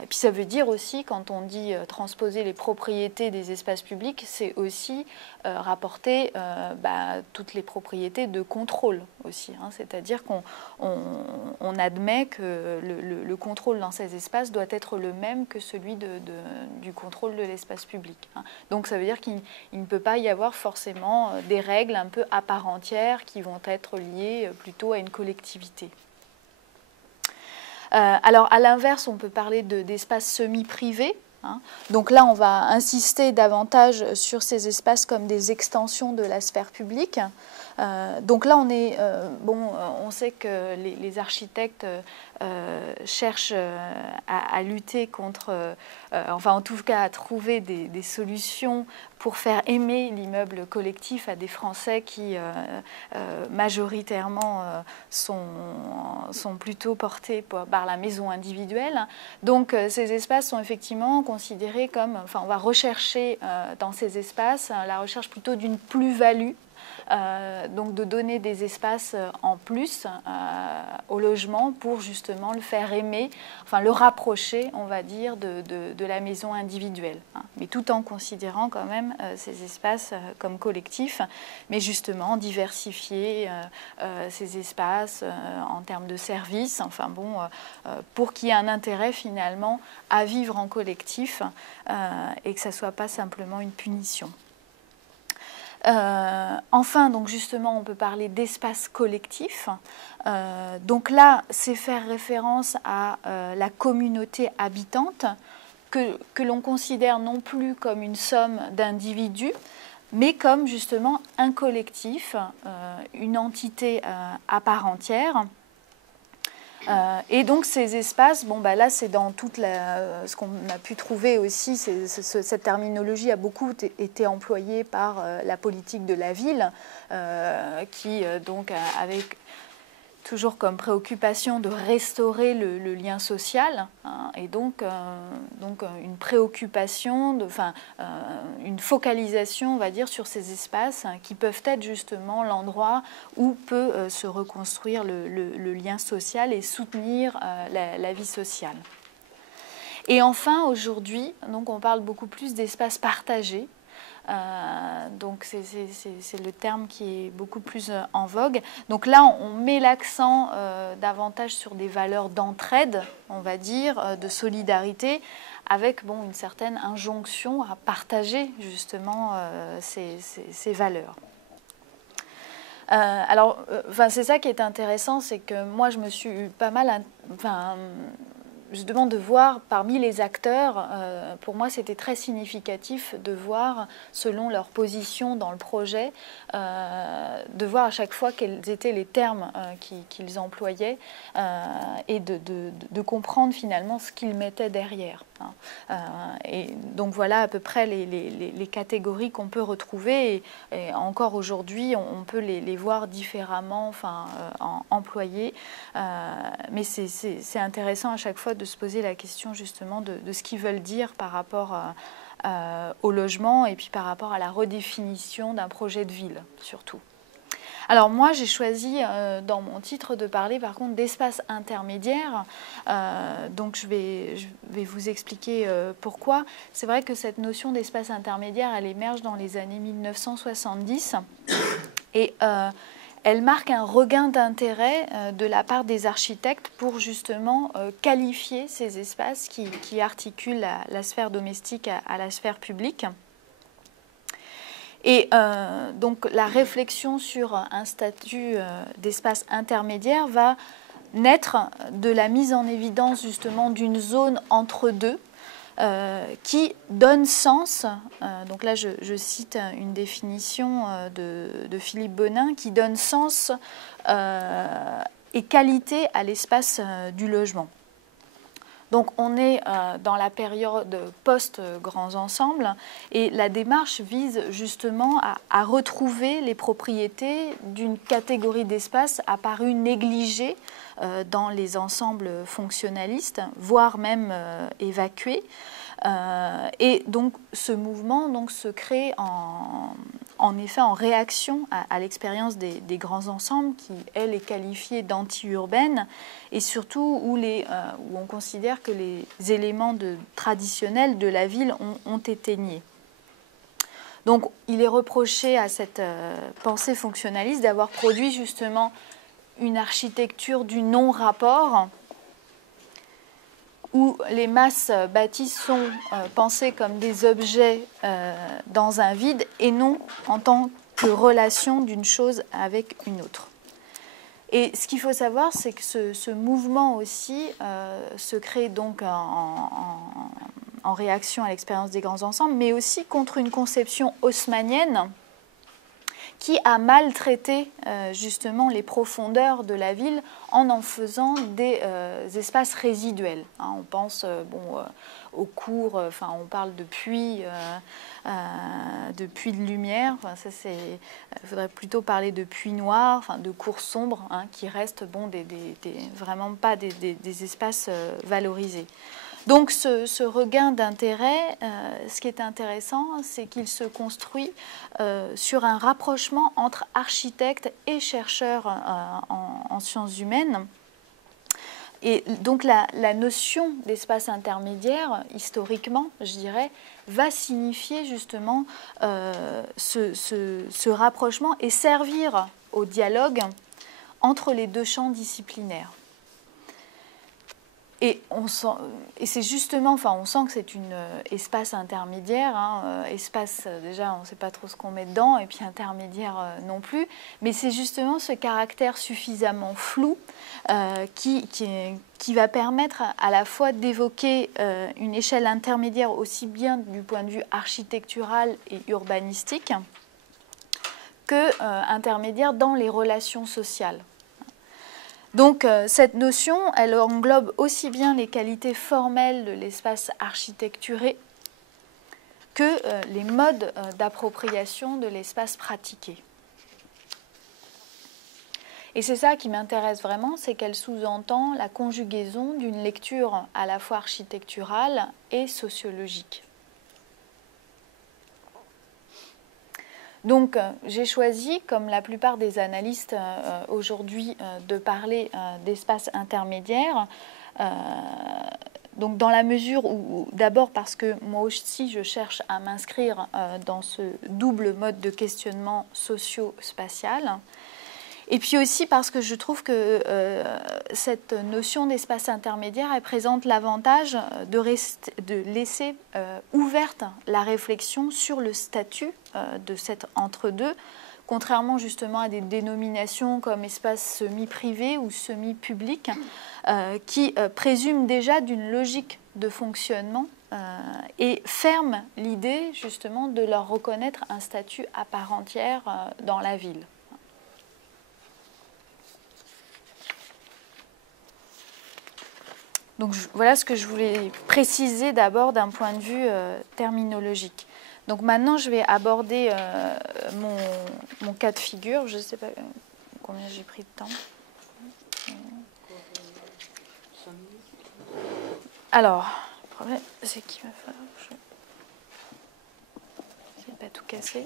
Et puis ça veut dire aussi, quand on dit transposer les propriétés des espaces publics, c'est aussi rapporter toutes les propriétés de contrôle aussi. Hein. C'est-à-dire qu'on admet que le contrôle dans ces espaces doit être le même que celui du contrôle de l'espace public. Hein. Donc ça veut dire qu'il ne peut pas y avoir forcément des règles un peu à part entière qui vont être liées plutôt à une collectivité. Alors, à l'inverse, on peut parler d'espaces semi-privés. Hein. Donc là, on va insister davantage sur ces espaces comme des extensions de la sphère publique. Donc là, on sait que les architectes cherchent à lutter contre, enfin en tout cas à trouver des solutions pour faire aimer l'immeuble collectif à des Français qui majoritairement sont plutôt portés par la maison individuelle. Donc ces espaces sont effectivement considérés comme, enfin on va rechercher dans ces espaces la recherche plutôt d'une plus-value. Donc de donner des espaces en plus au logement pour justement le faire aimer, enfin le rapprocher, on va dire, de la maison individuelle. Hein. Mais tout en considérant quand même ces espaces comme collectifs, mais justement diversifier ces espaces en termes de services, enfin bon, pour qu'il y ait un intérêt finalement à vivre en collectif et que ça ne soit pas simplement une punition. Enfin, donc justement, on peut parler d'espace collectif. Donc là, c'est faire référence à la communauté habitante que l'on considère non plus comme une somme d'individus, mais comme justement un collectif, une entité à part entière. Et donc ces espaces, là c'est dans toute ce qu'on a pu trouver aussi, cette terminologie a beaucoup été employée par la politique de la ville, qui donc avec toujours comme préoccupation de restaurer le lien social, hein, et donc une préoccupation, une focalisation, on va dire, sur ces espaces hein, qui peuvent être justement l'endroit où peut se reconstruire le lien social et soutenir la vie sociale. Et enfin, aujourd'hui, donc on parle beaucoup plus d'espaces partagés. Donc c'est le terme qui est beaucoup plus en vogue. Donc là, on met l'accent davantage sur des valeurs d'entraide, on va dire, de solidarité, avec une certaine injonction à partager justement ces valeurs. C'est ça qui est intéressant, c'est que moi, je me suis pas mal... justement de voir parmi les acteurs, pour moi c'était très significatif de voir, selon leur position dans le projet, de voir à chaque fois quels étaient les termes qu'ils employaient et de comprendre finalement ce qu'ils mettaient derrière. Et donc voilà à peu près les catégories qu'on peut retrouver et encore aujourd'hui on peut les voir différemment employées, mais c'est intéressant à chaque fois de se poser la question justement de ce qu'ils veulent dire par rapport au logement et puis par rapport à la redéfinition d'un projet de ville surtout. Alors moi j'ai choisi dans mon titre de parler par contre d'espace intermédiaire, donc je vais vous expliquer pourquoi. C'est vrai que cette notion d'espace intermédiaire elle émerge dans les années 1970 et elle marque un regain d'intérêt de la part des architectes pour justement qualifier ces espaces qui articulent la sphère domestique à la sphère publique. Et donc la réflexion sur un statut d'espace intermédiaire va naître de la mise en évidence justement d'une zone entre deux qui donne sens, donc là je cite une définition de Philippe Bonin, qui donne sens et qualité à l'espace du logement. Donc on est dans la période post-grands ensembles et la démarche vise justement à retrouver les propriétés d'une catégorie d'espace apparue négligée dans les ensembles fonctionnalistes, voire même évacuée. Et donc ce mouvement se crée en effet en réaction à l'expérience des grands ensembles qui, elle, est qualifiée d'anti-urbaine et surtout où on considère que les éléments traditionnels de la ville ont été niés. Donc il est reproché à cette pensée fonctionnaliste d'avoir produit justement une architecture du non-rapport où les masses bâties sont pensées comme des objets dans un vide et non en tant que relation d'une chose avec une autre. Et ce qu'il faut savoir, c'est que ce mouvement aussi se crée donc en réaction à l'expérience des grands ensembles, mais aussi contre une conception haussmannienne qui a maltraité justement les profondeurs de la ville en faisant des espaces résiduels. Hein, on pense aux cours, on parle de puits de lumière. Il faudrait plutôt parler de puits noirs, de cours sombres, hein, qui restent vraiment pas des espaces valorisés. Donc ce regain d'intérêt, ce qui est intéressant, c'est qu'il se construit sur un rapprochement entre architectes et chercheurs en sciences humaines. Et donc la notion d'espace intermédiaire, historiquement, je dirais, va signifier justement ce rapprochement et servir au dialogue entre les deux champs disciplinaires. Et c'est justement, on sent que c'est un espace intermédiaire, hein, espace, déjà on ne sait pas trop ce qu'on met dedans, et puis intermédiaire non plus, mais c'est justement ce caractère suffisamment flou qui va permettre à la fois d'évoquer une échelle intermédiaire aussi bien du point de vue architectural et urbanistique que intermédiaire dans les relations sociales. Donc cette notion, elle englobe aussi bien les qualités formelles de l'espace architecturé que les modes d'appropriation de l'espace pratiqué. Et c'est ça qui m'intéresse vraiment, c'est qu'elle sous-entend la conjugaison d'une lecture à la fois architecturale et sociologique. Donc j'ai choisi, comme la plupart des analystes aujourd'hui, de parler d'espace intermédiaire, donc dans la mesure où, d'abord parce que moi aussi je cherche à m'inscrire dans ce double mode de questionnement socio-spatial, et puis aussi parce que je trouve que cette notion d'espace intermédiaire, elle présente l'avantage de laisser ouverte la réflexion sur le statut de cet entre-deux, contrairement justement à des dénominations comme espace semi-privé ou semi-public, qui présument déjà d'une logique de fonctionnement et ferment l'idée justement de leur reconnaître un statut à part entière dans la ville. Donc voilà ce que je voulais préciser d'abord d'un point de vue terminologique. Donc maintenant je vais aborder mon cas de figure. Je ne sais pas combien j'ai pris de temps. Alors, le problème c'est qu'il va falloir que je ne vais pas tout casser.